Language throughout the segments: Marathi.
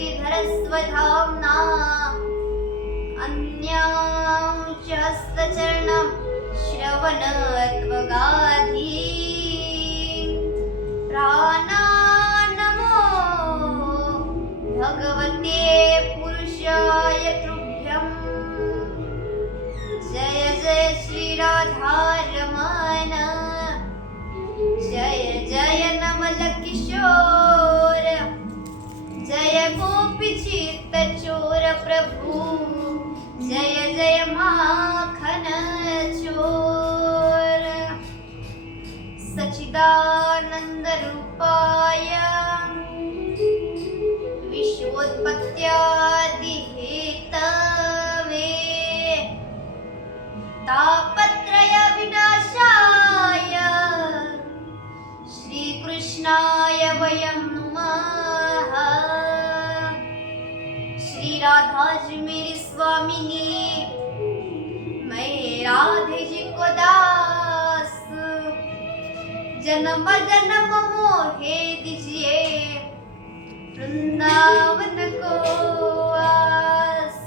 शक्तिधरस्वधाम्ना अन्यांच हस्तचरणं श्रवणत्वगाधी स्वामिनी। मैं राधे जी को दास। जन्म जन्म मोहे दीजिए वृंदावन को आस।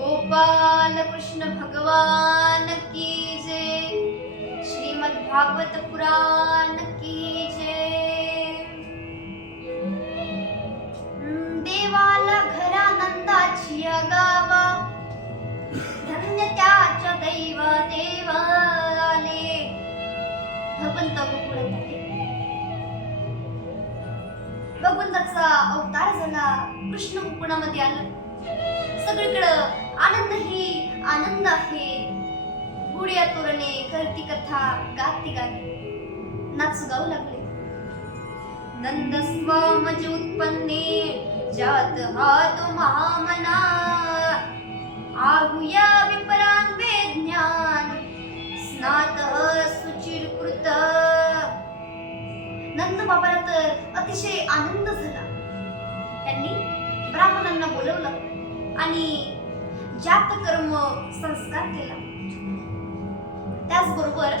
गोपाल कृष्ण भगवान की जय श्रीमद् भागवत पुराण की जय देवाला घरा नंदाची गावा भगवंत गोकुळात भगवंताचा अवतार झाला कृष्ण गोकुळामध्ये आला? सगळीकडं आनंद ही आनंद आहे. गुड्या तोरणे करती कथा गाती गाती नाच गाऊ लागले. नंद स्वमज उत्पन्ने जात तो महामना. आहुया विपरान वेज्ञान स्नात वृत्त नंद बाबाला तर अतिशय आनंद झाला. त्यांनी ब्राह्मणांना बोलवलं आणि जात कर्म संस्कार केला. त्याचबरोबर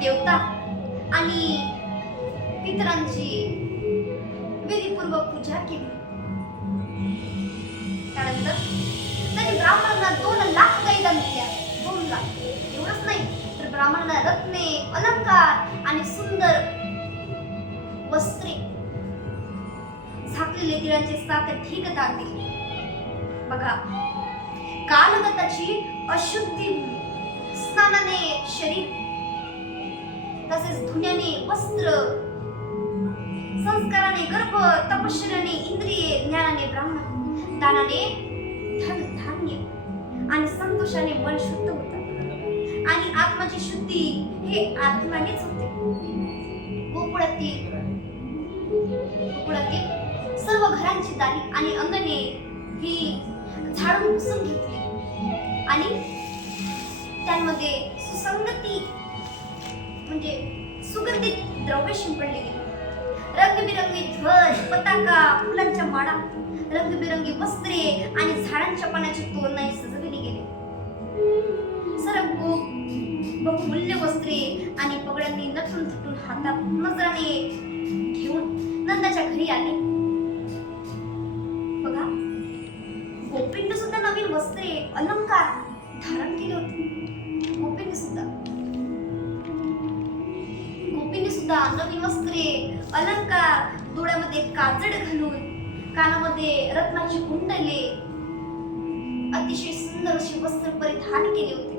देवता आणि पितरांची विधीपूर्वक पूजा केली. त्यानंतर त्यांनी ब्राह्मणांना दोन लाख गाईदान दिल्या दोन लाख एवढंच नाही तर ब्राह्मणांना रत्ने अलंकार आणि सुंदर वस्त्रे. झाकलेले तिळाचे सात ठीक दान दिले बघा कालगताची अशुद्धी स्नानाने शरीर तसेच धुण्याने वस्त्र संस्काराने गर्भ तपश्चर्याने इंद्रिये ज्ञानाने ब्राह्मण दानाने धन धान्य आणि संतोषाने मन शुद्ध होत. आणि आत्माची शुद्धी हे आत्मानेच होते. गोकुळातील गोकुळातील सर्व घरांची दारी आणि अंगणे ही झाडून पुसून घेतली. आणि त्यांमध्ये सुसंगती म्हणजे सुगंधित द्रव्य शिंपडले गेले. रंगबिरंगी ध्वज पताका फुलांच्या माळा रंगबिरंगी वस्त्रे आणि झाडांच्या पाण्याची तोरणाई सजविली गेली. सर्व बहुमूल्य वस्त्रे आणि पगड्यांनी नटून थटून हातात नजराने घेऊन नंदाच्या घरी आले. बघा गोपींनी सुद्धा नवीन वस्त्रे अलंकार धारण केले होते. गोपींनी सुद्धा. गोपींनी सुद्धा नवीन वस्त्रे अलंकार डोळ्यामध्ये काजड घालून कानामध्ये रत्नाची कुंडले अतिशय सुंदर अशी वस्त्र परिधान केले होते.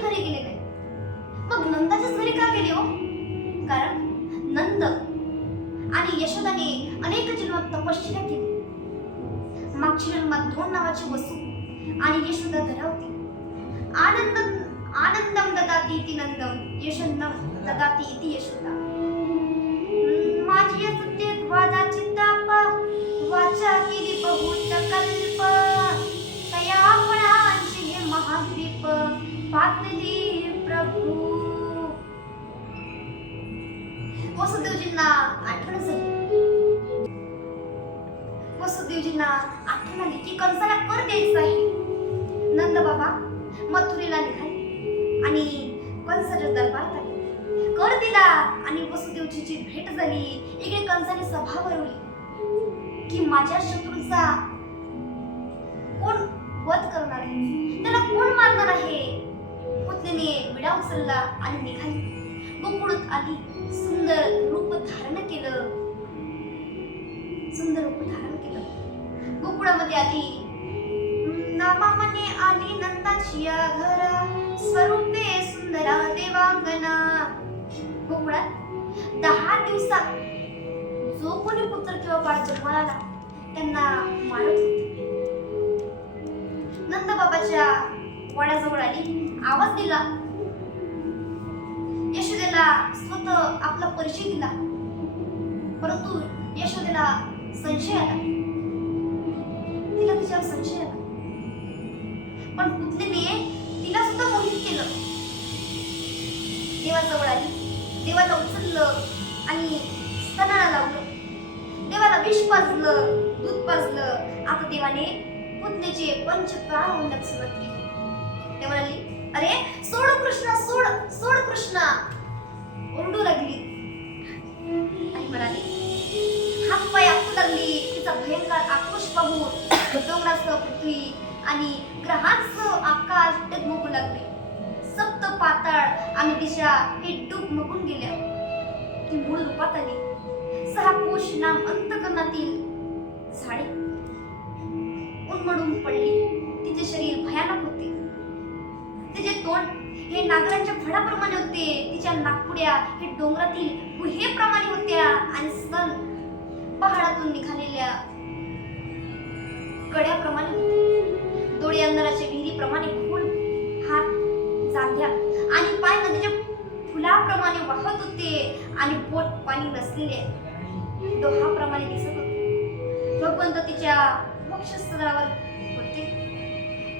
घरी गेले नाही मग नंदाच्याच घरी का गेले हो? कारण नंद आणि यशोदाने अनेक जन्मात तपश्चर्या केली. मागच्या जन्मात दोन नावाची वसू आणि यशोदा धरावती आनंद आनंदम ददाती इति नंदम यशोदम ददाती इति यशोदा. माझी या वसुदेवजींना आठवण झाली. वसुदेवजींना आठवण आली की कंसाला कर द्यायचा आहे. नंद बाबा मथुरीला निघाले आणि कंसाच्या दरबारात आले. कर दिला आणि वसुदेवजीची भेट झाली. इकडे कंसाने सभा भरवली की माझ्या शत्रूचा कोण वध करणार आहे? त्याला कोण मारणार आहे? पुतलीने विडा उचलला आणि निघाली. गोकुळात आली. सुंदर रूप धारण केलं. सुंदर रूप धारण केलं. गोकुळामध्ये आली नामामने आली नंदाची या घरा. स्वरूपे सुंदरा देवांगना. गोकुळात दहा दिवसात जो कोणी पुत्र किंवा बाळ जन्माला आला त्यांना मारत होते. नंदबाबाच्या बाबाच्या आली आवाज दिला यशोदेला स्वतः आपला परिचय दिला. परंतु यशोदेला संशय आला. तिला तिच्यावर संशय आला. पण पुतलीने तिला सुद्धा मोहित केलं. देवाजवळ आली. देवाला उचललं आणि स्तनाला लावलं. देवाला विष पाजलं दूध पाजलं. आता देवाने पुतलेचे पंचप्राण होण्यास सुरुवात केली. ते म्हणाली अरे सोड कृष्णा सोड सोड कृष्णा. ओरडू लागली. आई म्हणाली हात पाय आपू लागली. तिचा भयंकर आक्रोश पाहून डोंगरासह पृथ्वी आणि ग्रहांसह आकाश डगमगू लागले. सप्त पाताळ आणि दिशा हे डुगमगून गेल्या. ती मूळ रूपात आली. सहा कोश नाम अंतकरणातील झाडे उन्मळून पडली. तिचे शरीर भयानक होते. तिचे तोंड हे नागरांच्या फडाप्रमाणे होते तिच्या नागपुड्या हे डोंगरातील गुहेप्रमाणे होत्या आणि सन पहाडातून निघालेल्या कड्याप्रमाणे होते. डोळे अंधाराच्या विहिरीप्रमाणे खोल हात जांध्या आणि पाय नदीच्या फुलाप्रमाणे वाहत होते आणि बोट पाणी नसलेले डोहाप्रमाणे दिसत होते. भगवंत तिच्या मोक्षस्थळावर होते.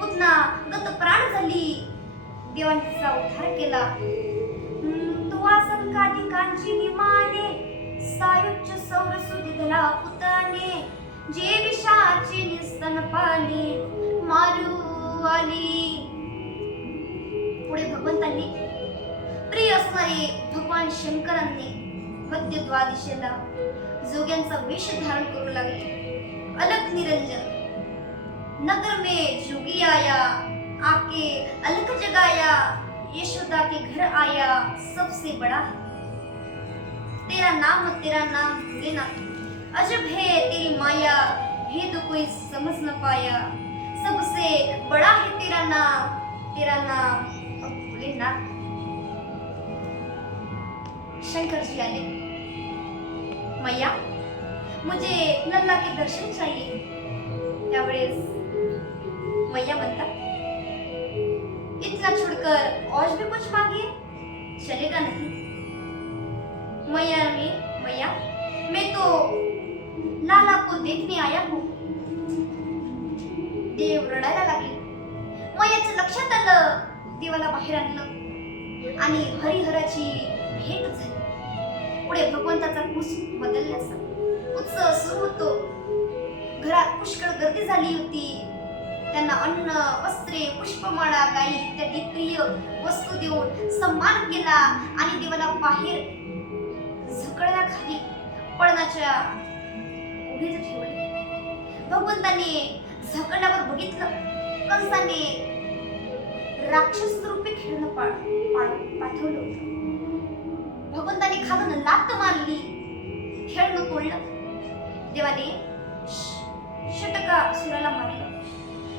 पुतना गत प्राण झाली. देवांचा उद्धार केला. हम्म, तुवा निमाने सायुज्य सौरसुदी धला पुताने जे विषाचे निस्तन पाले मारू आली. पुढे भगवंतांनी प्रिय असणारे भगवान शंकरांनी मध्य द्वादशीला जोग्यांचा वेश धारण करू लागले. अलग निरंजन नगर में जोगी आया आके अलग जगाया यशोदा के घर आया सबसे बड़ा। है तेरा नाम तेरा नाम लेना ना। अजब है तेरी माया भेद कोई समझ न पाया। सबसे बड़ा है तेरा नाम तेरा नाम अब भूले ना। शंकर जी आले मैया मुझे लल्ला के दर्शन चाहिए। त्यावेळेस मैया म्हणतात इतना छोड़कर? और भी कुछ मांगिए? चलेगा नहीं। मैया ने मैया मैं तो लाला को देखने आया हूँ। देव रडायला लागले। मैयाचं लक्षात आलं देवाला बाहेर आणलं. आणि हरिहराची भेट झाली. पुढे भगवंताचा कुस बदलण्याचा उत्सव सुरू होतो. घरात पुष्कळ गर्दी झाली होती. त्यांना अन्न फुले पुष्पमाळा काही इत्यादी प्रिय वस्तू देऊन सन्मान केला आणि देवाला बाहेर झकळण्याखाली पडण्याच्या उभीच ठेवले. भगवंताने झकळल्यावर बघितलं. कंसाने राक्षस रूपी खेळणं पाड पाठवलं होतं. भगवंताने खालून लात मारली. खेळणं तोडलं. देवाने श- षटका सुराला मारलं.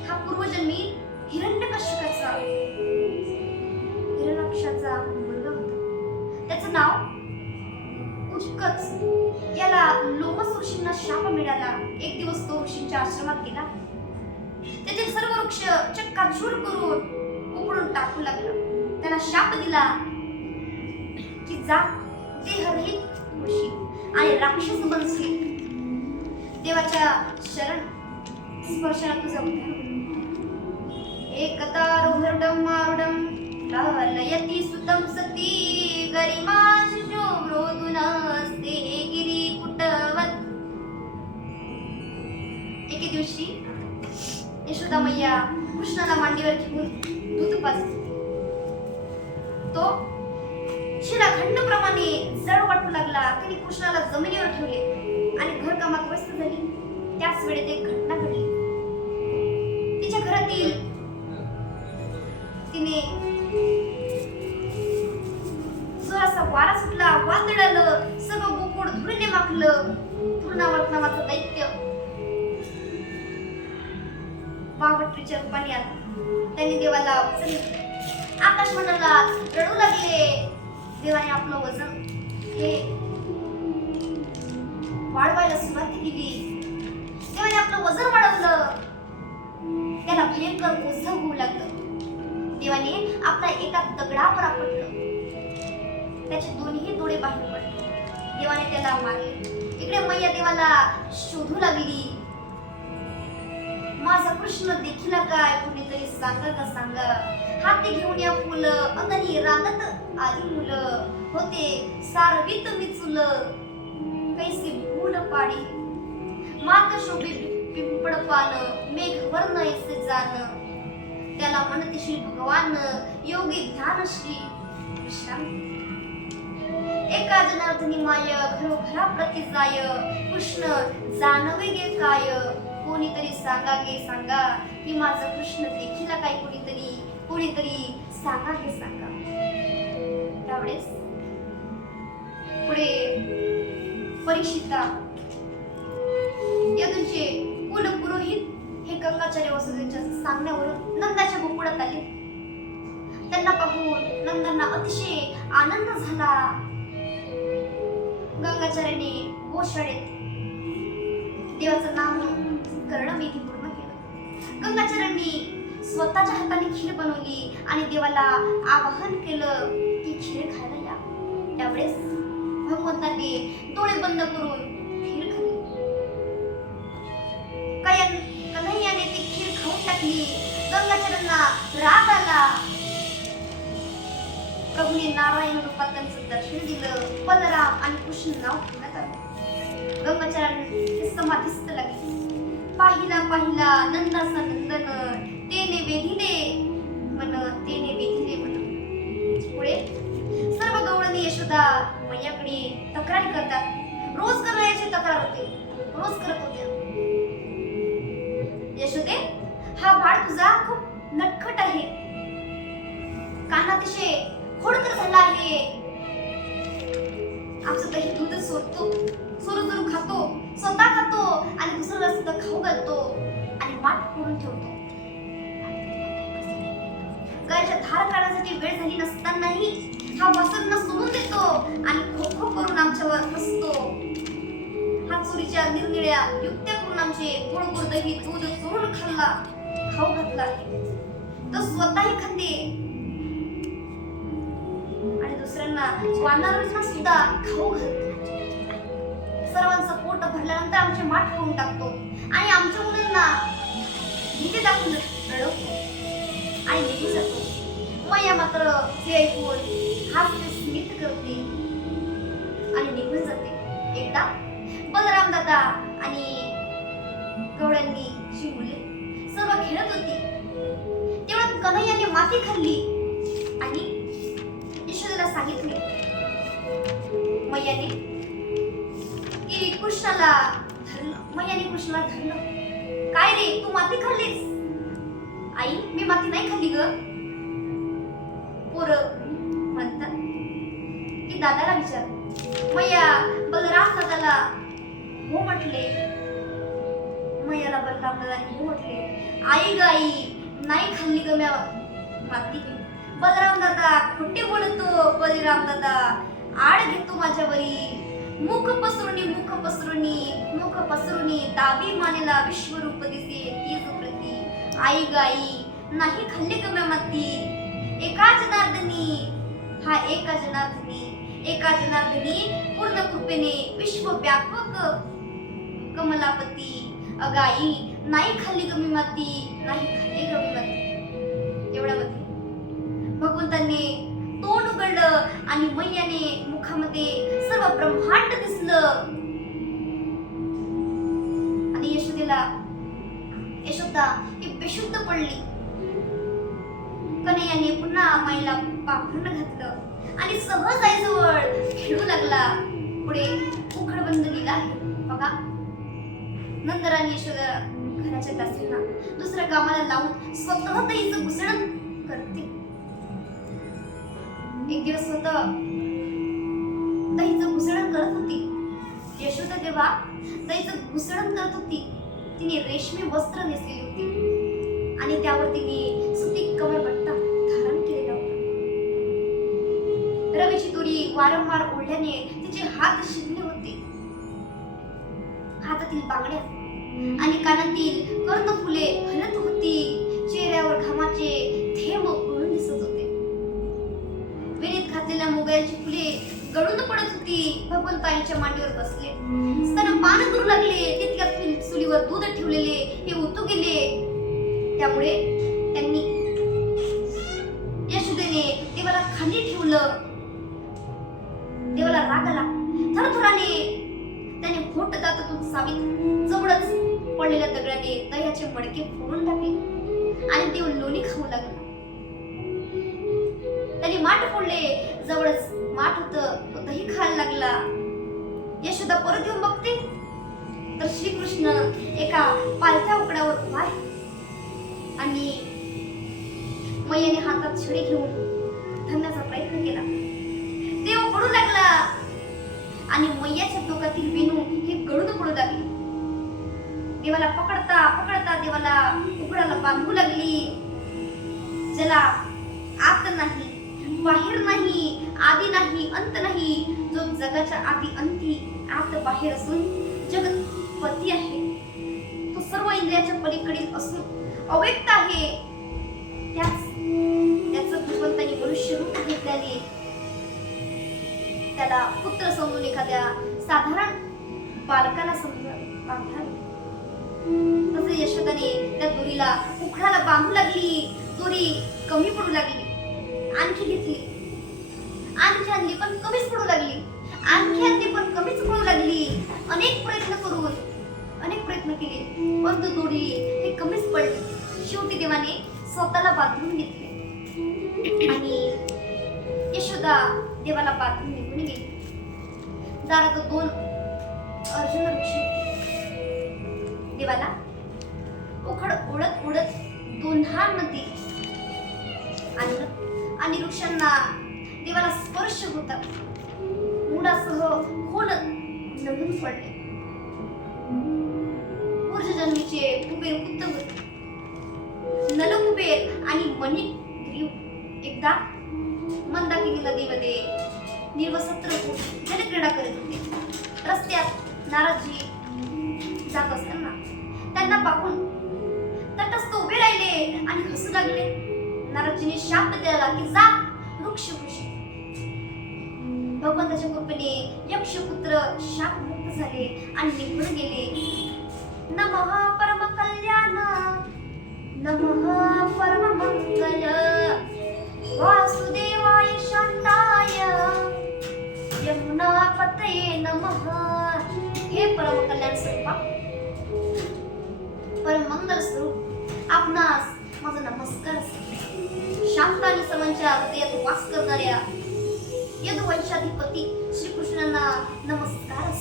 हा पूर्वजन्मी हिरण्यकश्यपाचा हिरणाक्षाचा मुलगा होता. त्याचं नाव उचकच याला लोमस ऋषींना शाप मिळाला. एक दिवस तो ऋषींच्या आश्रमात गेला. त्याचे सर्व वृक्ष चक्काचूर करून उपडून टाकू लागला. त्याला शाप दिला की जा देहरहित होशील आणि राक्षस बनशील. देवाच्या शरण स्पर्शाला तुझा उद्धार होईल मारुडं रोहरडम सुतं सती गरिमाशो मृदुनास्ते गिरी एके दिवशी यशोदा मैया कृष्णाला मांडीवर घेऊन दूध तो शिराखंडप्रमाणे जड वाटू लागला. तिने कृष्णाला जमिनीवर ठेवले आणि घरकामात व्यस्त झाली. त्याच वेळेत एक घटना घडली. तिच्या घरातील तिने जोराचा वारा सुटला वादळ आलं सगळं बोकोड धुळीने माखलं पूर्णावत नावाचं दैत्य. वावटरीच्या रूपाने आला. त्यांनी देवाला आकाश मंडळाला रडू लागले. देवाने आपलं वजन हे वाढवायला सुरुवात केली. देवाने आपलं वजन वाढवलं. त्याला भयंकर ओझ होऊ लागलं. देवाने आपला एका दगडावर आपटलं. त्याचे दोन्ही डोळे बाहेर पडले. देवाने त्याला मारले. इकडे मैया देवाला शोधू लागली. माझा कृष्ण देखील काय कुणीतरी सांगा का सांगा हाती घेऊन या फुलं अंगणी रांगत आली मुलं. होते सारवीत विचुल कैसे भूल पाडी. मात शोभे पिंपळ पान मेघ वर्ण ऐसे जाण त्याला म्हणते श्री भगवान योगी ध्यान श्री विश्रांती एका जनार्दनी माय घरोघरा प्रति जाय. कृष्ण जाणवे गे काय? कोणीतरी सांगा गे सांगा. की माझं कृष्ण देखील काय कोणीतरी कोणीतरी सांगा गे सांगा. त्यावेळेस पुढे परीक्षिता यदूचे कुल पुरोहित हे गंगाचार्य वसुदेवच्या सांगण्यावरून नंदाच्या गोकुळात आले. त्यांना पाहून नंदांना अतिशय आनंद झाला. गंगाचार्याने गोशाळेत देवाचं नाम करणं विधी पूर्ण केलं. गंगाचार्यांनी स्वतःच्या हाताने खीर बनवली आणि देवाला आवाहन केलं की खीर खायला या. त्यावेळेस भगवंतांनी डोळे बंद करून खाऊन टाकली राग आला. प्रभूने नारायण रूपात त्यांचं दर्शन दिलं. बलराम आणि कृष्ण नाव ठेवण्यात आलं. गंगाचार्यांनी समाधीस्थ लागले. पाहिला पाहिला नंदाचा नंदन तेने वेधिले मन तेने वेधिले मन पुढे सर्व गवळणी यशोदा मैयाकडे तक्रारी करतात. रोज करण्याची तक्रार होते. रोज करत होत्या. यशोदे हा बाळ तुझा खूप नटखट आहे. काना अतिशय खोडकर झाला आहे. आमचं दही दूध सोडतो. सुरू सुरू खातो. स्वतः खातो आणि दुसरं सुद्धा खाऊ घालतो. आणि वाट करून ठेवतो. गायच्या धार काढण्यासाठी वेळ झाली नसतानाही हा वासरना सोडून देतो आणि खो खो करून आमच्यावर हसतो. हा चोरीच्या निरनिळ्या युक्त्या करून आमचे गोड गोड दही दूध चोरून खाल्ला. खाऊ घातला. तो स्वतःही खाते. आणि दुसऱ्यांना वानरांना सुद्धा खाऊ घालतो. सर्वांचं पोट भरल्यानंतर आमचे माठ खाऊन टाकतो. आणि आमच्या मुलांना भीती दाखवून रडवतो. आणि निघून जातो. मैया मात्र हे ऐकून हास्य स्मित करते. आणि निघून जाते. एकदा बलराम दादा आणि गवळ्यांनी शिवले सर्व खेळत होते. तेव्हा कन्हैयाने माती खाल्ली आणि यशोदेला सांगितले मैयाने की कृष्णाला धरलं मैयाने कृष्णाला धरलं. काय रे तू माती खाल्लीस? आई मी माती नाही खाल्ली ग. पोर म्हणतात की दादाला विचार. मैया बलराम दादाला हो म्हटले मैयाला बलराम म्हटले आई गाई नाही खाल्ली ग म्या माती बलराम दादा खोटे बोलतो बलराम दादा. आड घेतो माझ्यावरी. मुख पसरुनी मुख पसरुनी मुख पसरुनी दाबी मानेला विश्वरूप दिसे तीच प्रती. आई गाई नाही खाल्ली ग म्या माती. एका जनार्दनी हा एका जनार्दनी एका जनार्दनी पूर्ण कृपेने विश्वव्यापक कमलापती. अगाई नाही खाल्ली गमी माती नाही खाल्ली गमी माती. एवढ्या एवढ्यामध्ये भगवंतांनी तोंड उघडलं आणि मैयाने मुखामध्ये सर्व ब्रह्मांड दिसलं. आणि यशोदेला यशोदा ही बेशुद्ध पडली. कन्हैयाने पुन्हा माईला पाखंड घातलं आणि सहज आईजवळ खेळू लागला. पुढे उखडबंद लिहिला आहे. बघा. नंतर आणि यशोदा घराच्या दासींना दुसऱ्या कामाला लावून स्वतः ताईचं घुसडण करते. एक दिवस होत ताईचं घुसडण करत होती. यशोदा तेव्हा ताईचं घुसडण करत होती. तिने रेशमी वस्त्र नेसलेली होती आणि त्यावर तिने सुती कमरपट्टा धारण केलेला होता. रवीची दोरी वारंवार ओढल्याने तिचे हात शिजले हातातील बांगड्या. आणि कानातील कर्णफुले हलत होती. चेहऱ्यावर घामाचे थेंब गळून दिसत होते. विणीत घातलेल्या मोगऱ्याची फुले गळून पडत होती. भगवंताईच्या मांडीवर बसले. स्तन पान करू लागले. तितक्यात चुल- चुलीवर दूध ठेवलेले हे उतू गेले. त्यामुळे त्यांनी यशोदेने देवाला खाली ठेवलं. दातातून जवळच पडलेल्या दगडाने दह्याचे मडके फोडून टाकले. आणि देव लोणी खाऊ लागला. त्याने माठ फोडले. जवळच माठ होत. दही खायला लागला. यशोदा परत येऊन बघते. तर श्रीकृष्ण एका पालथ्या उकड्यावर उभा आहे. आणि मैयाने हातात छडी घेऊन धरण्याचा प्रयत्न केला. देव पडू लागला. आणि मैयाच्या टोकातील वेणू हे गळून पडू लागले. देवाला पकडता पकडता देवाला उघडाला बांधू लागली. ज्याला आत नाही बाहेर नाही आधी नाही अंत नाही जो जगाच्या आधी अंती आत बाहेर असून जगतपती आहे. तो सर्व इंद्रियाच्या पलीकडील असून अव्यक्त आहे. त्याच त्याचं भगवंतानी मनुष्य रूप घेतल्याने त्याला पुत्र समजून एखाद्या साधारण बालकाला समजावे तसे यशोदाने त्या दोरीला उखळाला बांधू लागली. दोरी कमी पडू लागली. आणखी घेतली. आणखी आणली पण कमीच पडू लागली. आणखी आणली पण कमीच पडू लागली. अनेक प्रयत्न करून अनेक प्रयत्न केले. परंतु दोरी हे कमीच पडली. शेवटी देवाने स्वतःला बांधून घेतले. आणि यशोदा देवाला पात्र निघून गेली दारात दोन अर्जुन ऋषी. देवाला उखड उडत उडत दोन्हांमध्ये आणलं. आणि वृक्षांना देवाला स्पर्श होता. मुडासह खोल नवीन पडले. पूर्वजन्मीचे कुबेर उत्तम होते. नलकुबेर आणि मणिक ग्रीव एकदा मंदाकिनी नदीमध्ये निर्वसत्र होऊन जलक्रीडा करत होते. रस्त्यात नाराजी जात असताना त्यांना पाहून तटस्थ उभे राहिले आणि हसू लागले. नारदजीने शाप दिला की जा वृक्ष वृक्ष. भगवंताच्या कृपेने यक्षपुत्र शाप मुक्त झाले आणि निघून गेले. नमः परम कल्याण नमः परम मंगल वासुदेवाय शांताय। यमुना पतये नमः। हे परम कल्याण स्वरूपा परम मंगल स्वरूप. आपणास माझा नमस्कार. शांत आणि सर्वांच्या हृदयात वास करणाऱ्या यदुवंशाधिपती श्रीकृष्णांना नमस्कार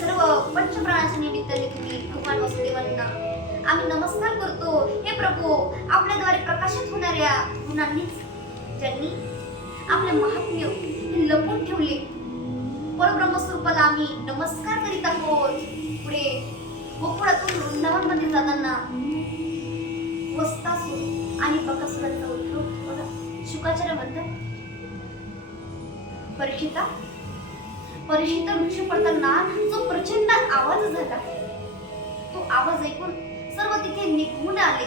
सर्व पंचप्राणाच्या निमित्ताने तुम्ही भगवान वासुदेवांना आम्ही नमस्कार करतो. हे प्रभू आपल्याद्वारे प्रकाशित होणाऱ्या गुणांनीच ज्यांनी आपले महात्म्य हे लपून ठेवले. परब्रह्म स्वरूपाला आम्ही नमस्कार करीत आहोत. पुढे गोकुळातून वृंदावनमध्ये जाताना वस्तासूर आणि बकासुरांचा उद्धव बघा शुकाचार्य म्हणतात परीक्षिता परीक्षित वृक्ष पडताना जो प्रचंड आवाज झाला तो आवाज ऐकून सर्व तिथे निघून आले.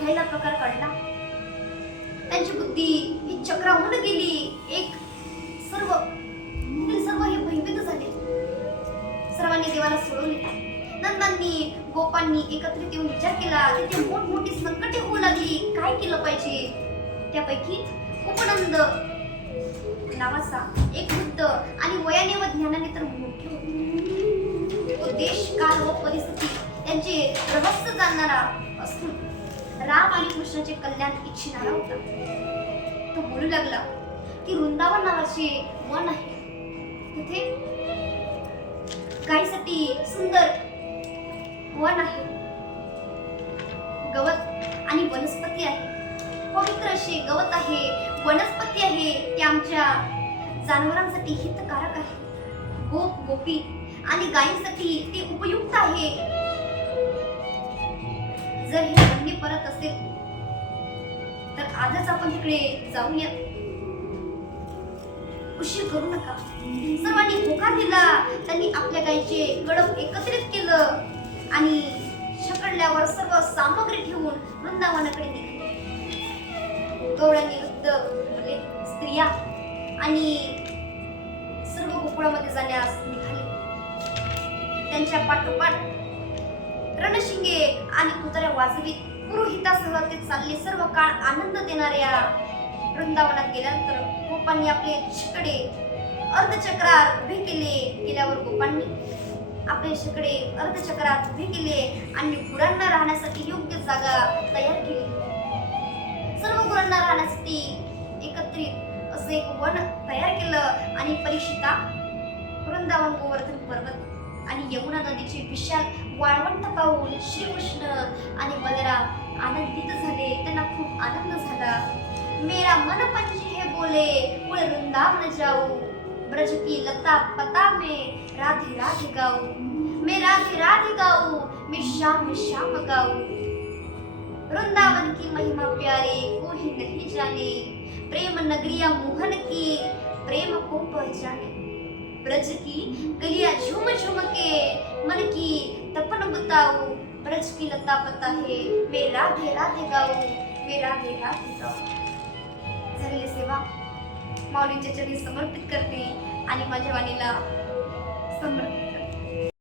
झायला प्रकार कळला. त्यांची बुद्धी ही चक्राहून गेली. एक सर्व सर्व हे भयभीत झाले. सर्वांनी देवाला सोडवले नंदांनी गोपांनी एकत्रित येऊन विचार केला. तिथे मोठमोठी संकटे होऊ लागली. काय केलं पाहिजे? त्यापैकी उपनंद नावाचा एक वृद्ध आणि वयाने व ज्ञानाने तर रहस्य जाणणारा असून राम आणि कृष्णाचे कल्याण इच्छिणारा होता. तो बोलू लागला की वृंदावन नावाचे वन आहे. तिथे गायीसाठी सुंदर वन आहे. गवत आणि वनस्पती आहे. पवित्र असे गवत आहे. वनस्पती आहे. ते आमच्या जनावरांसाठी हितकारक आहे. गोप गोपी आणि गायींसाठी ते उपयुक्त आहे. जर हे म्हणणे परत असेल तर आजच आपण तिकडे जाऊया. उशीर करू नका. सर्वांनी होकार दिला. त्यांनी आपल्या गायीचे गडप एकत्रित केलं आणि शकडल्यावर सर्व सामग्री ठेवून वृंदावनाकडे निघाले. गवळ्यांनी वृद्ध स्त्रिया आणि सर्व गोकुळामध्ये जाण्यास निघाले. त्यांच्या पाठोपाठ रणशिंगे आणि कुत्र्या वाजवीत पुरोहितासह ते चालले सर्व काळ आनंद देणाऱ्या वृंदावनात गेल्यानंतर गोपांनी आपले शिकडे अर्धचक्रात उभे केले केल्यावर गोपांनी आपले शिकडे अर्धचक्रात उभे केले आणि गुरांना राहण्यासाठी योग्य जागा तयार केली. सर्व गुरांना राहण्यासाठी एकत्रित असं एक वन तयार केलं आणि परीक्षिता वृंदावन गोवर्धन पर्वत आणि यमुना नदीचे विशाल वाळवंट पाहून श्रीकृष्ण आणि बलराम आनंदित झाले. त्यांना खूप आनंद झाला. मेरा मन पंछी हे बोले उड़ वृंदावन जाऊ. ब्रज की लता पता में राधे राधे गाऊ. मैं राधे राधे गाऊ मैं श्याम मैं श्याम गाऊ. वृंदावन की महिमा प्यारे कोई नहीं जाने. प्रेम नगरिया मोहन की प्रेम को पहचाने. ब्रज की गलिया झूम झूम के मन की तपन बताओ ब्रज की लता पता है मेरा राधे दे गाऊ मेरा राधे दे गाऊ झालेली सेवा माऊलींच्या चरणी समर्पित करते आणि माझ्या वाणीला समर्पित